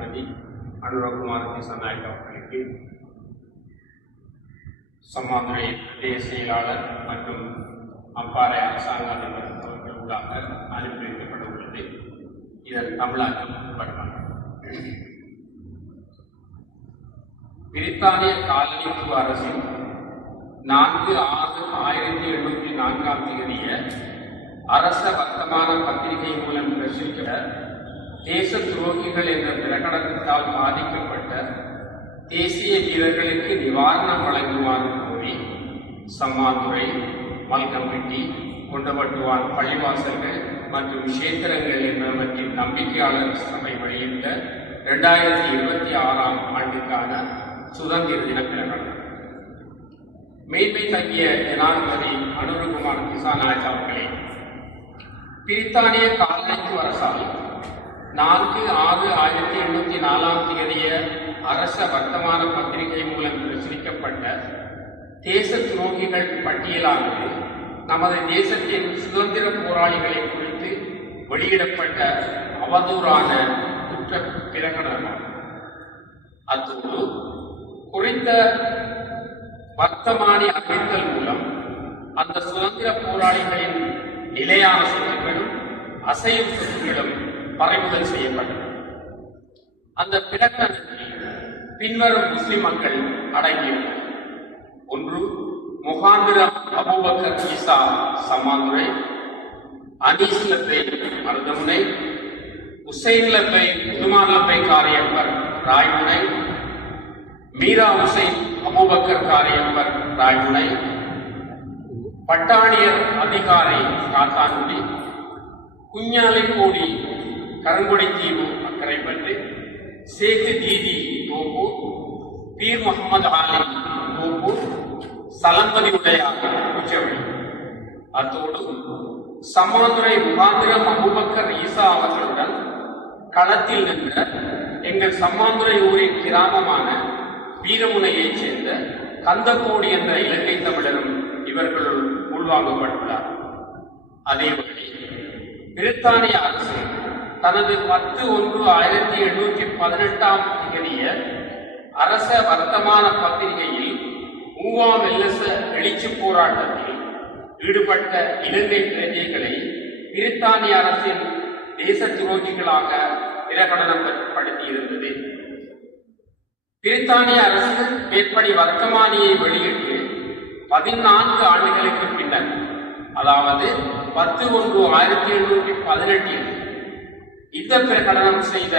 ஜனாதிபதி அனுரகுமார் திசாநாயக் அவர்களுக்கு, சம்மாந்துறை பிரதேச செயலாளர் மற்றும் அம்பாறை அரசாங்க அதிபர் அவர்களூடாக அனுப்பி வைக்கப்பட உள்ளது. இதன் தமிழாக்கம் வருமானம். பிரித்தானிய காலனித்துவ அரசின் 4/6/1804 அரச வர்த்தமான பத்திரிகை மூலம் பிரசுரிக்கப்பட்ட தேச துரோகிகள் என்ற பிரகடனத்தால் பாதிக்கப்பட்ட தேசிய வீரர்களுக்கு நிவாரணம் வழங்குமாறு கோரி சம்மாந்துறை, மல்கம்பட்டி, கொண்டவட்டுவான் பள்ளிவாசல்கள் மற்றும் கஷேத்திரங்கள் என்பவற்றின் நம்பிக்கையாளர் சபை வெளியிட்ட 2026 ஆண்டுக்கான சுதந்திர தின பிரகடனம். மேன்மை தங்கிய ஜனாதிபதி அனுரகுமார் திசாநாயக் அவர்களே, பிரித்தானிய காலனித்துவ அரசால் 4/6/1804 அரச வர்த்தமான பத்திரிகை மூலம் பிரசுரிக்கப்பட்ட தேச துரோகிகள் பட்டியலானது நமது தேசத்தின் சுதந்திர போராளிகளை குறித்து வெளியிடப்பட்ட அவதூறான குற்ற பிரகடனமாகும். அத்தோடு குறித்த வர்த்தமானி அறிவித்தல் மூலம் அந்த சுதந்திர போராளிகளின் நிலையான சொத்துக்களும் அசையும் சொத்துக்களும் பறிமுதல் செய்யப்பட்டது. அந்த பிரகடனத்தில் பின்வரும் முஸ்லிம் மக்கள் அடங்கியுள்ளனர். 1. முகாந்திரம் அபூபக்கர் ஈசா சம்மாந்துறை, அனீஸ் லப்பை மருதமுனை, உசைன் லப்பை உதுமான் லப்பை காரியப்பர் ராய்முனை, மீரா உசைன் அபூபக்கர் காரியப்பர் ராய்முனை, பட்டாணியர் அதிகாரி காத்தான்குடி, குஞ்ஞாலிக்கோடி கரங்குடி தீவு அக்கரைப்பட்டு, சேத்து தீதி தோப்பூர், பீர் முகமது ஆலி தோப்பூர், சலம்பதி உடையாக உச்சவழி. அத்தோடு சம்மாந்துறை முகாந்திரம் அபூபக்கர் ஈசா அவர்களுடன் களத்தில் நின்ற எங்கள் சம்மாந்துறை ஊரின் கிராமமான வீரமுனையைச் சேர்ந்த கந்தக்கோடி என்ற இலங்கை தமிழரும் இவர்களுள் உள்வாங்கப்பட்டுள்ளார். அதேபடி பிரித்தானிய அரசு தனது 10/1/1818 அரச வர்த்தமான பத்திரிகையில் மூவாமெல்லச எழுச்சி போராட்டத்தில் ஈடுபட்ட இலங்கை பிரஜைகளை பிரித்தானிய அரசின் தேச துரோகிகளாக பிரகடனப்படுத்தியிருந்தது. பிரித்தானிய அரசு மேற்படி வர்த்தமானியை வெளியிட்டு 14 ஆண்டுகளுக்கு பின்னர், அதாவது 10/1/1818 இந்த பிரகடனம் செய்த